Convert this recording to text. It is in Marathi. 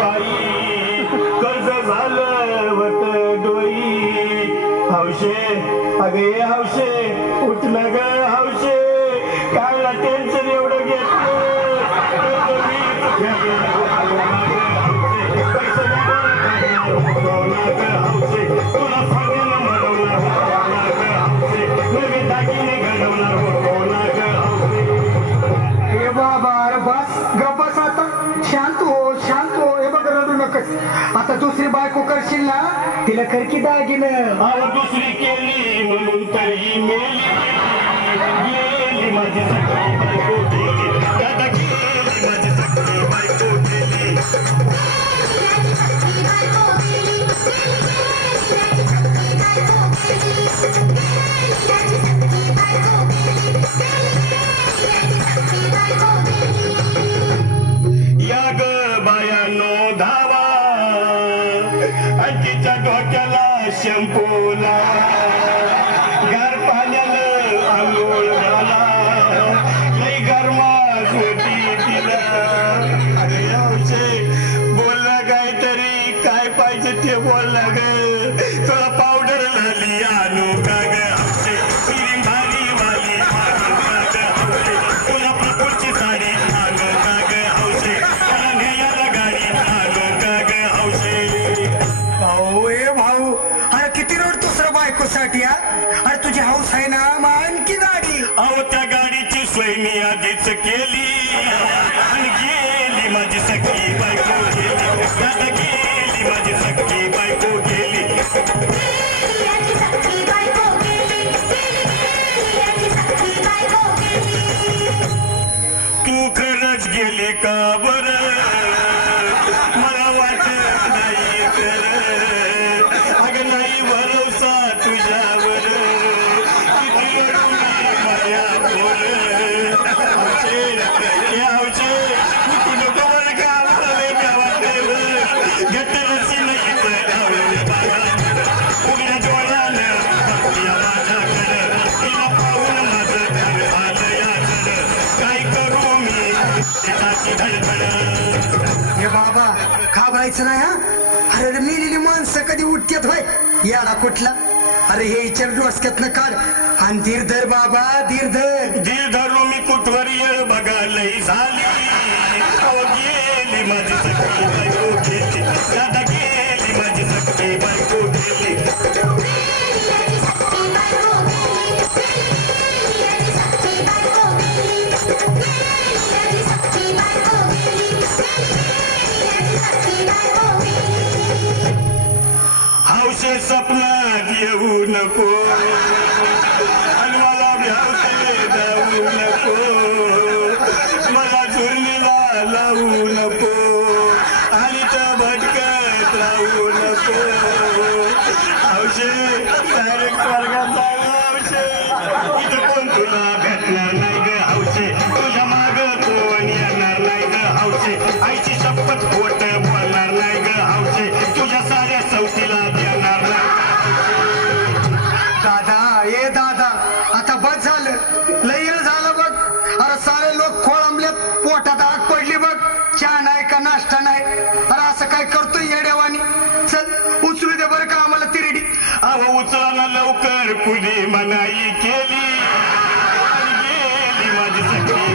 पायी कर्ज झालं वट डोई हौशे अगे हौशे उठलं ग हौशे कायला टेन्शन एवढं घेतलं तुला सांगेन म्हणवणार नवीन दागिने घडवणार हे बाबा अरे बस गप्पस आता शांत हो हे बघ रडू नकस आता दुसरी बायको करशील ना तिला कर की दागिनं दुसरी केली म्हणून तरी मेली गेली माझी सगळी बायको गेली दादा गेली माझी सगळी बायको गेली या ग बायानो धावा अंकीच्या डोक्याला शंपूला गार पाण्यानं आंघोळ घाला लई गरमास होती तिला अरे हौशे बोलला काहीतरी काय पाहिजे ते बोलला ग तुला पावडर झाली आणू का ग हौशे क्रीम भारी वाली आणू का ग हौशे तुला प्रपोजची साडी आणू का ग हौशे तुला न्यायला गाडी आणू का ग हौशे भाऊ ए भाऊ अरे किती रडतोस रे बायकोसाठी अरे तुझी हौस आहे ना मग आणखी गाडी अहो त्या गाडीची सोय मी आधीच केली आणि गेली माझी सखी बायको गेली दादा गेली माझी सखी बायको गेली तू खरंच गेली का बरं मला वाटत नाही तर अगं नाही भरोसा तुझ्यावर किती रडून माया बोल हौशे हे हौशे तू नको बरं का आम्हाला गावात घट्ट रसी नाहीच गावलं बागा उघड्या डोळ्यानं बघतीया माझ्याकडं तिला पाहून माझं घर आलं याकडं काय करू मी त्याची धडधड हे बाबा घाबरायचं नाही हा अरे मेलेली माणसं कधी उठतात होय याला कुठला अरे हे विचार डोसक्यातनं काढ आणि धीर धर बाबा धीर धर धीर धरू मी कुठवर येळ बघालही झाली अहो गेली माझी सखी बायको गेली दादा गेली माझी सखी बायको गेली हौशे सपनात येऊ नको आणि मला भ्यावते जाऊ नको मला चुरणीला लावू नको आणि त्या भटकत राहू नको हौशे डायरेक्ट वर्गात जाऊ हौशे इथं कोण तुला भेटणार नाही ग हौशे तुझ्या माग कोण येणार नाही ग हौशे आईची शपथ खोट बोलणार नाही ग हौशे तुझ्या साऱ्या सवतीला देणार नाही दादा ए दादा आता बस झालं लय येळ झालं बघ अरे सारे लोक खोळंबलेत पोटात आग पडली बघ चहा नाही का नाश्ता नाही अरे असं काय करतोय येड्यावानी चल उचलू दे बरं का आम्हाला तिरडी अहो उचला ना लवकर कुणी मनाई केली आणि गेली माझी सखी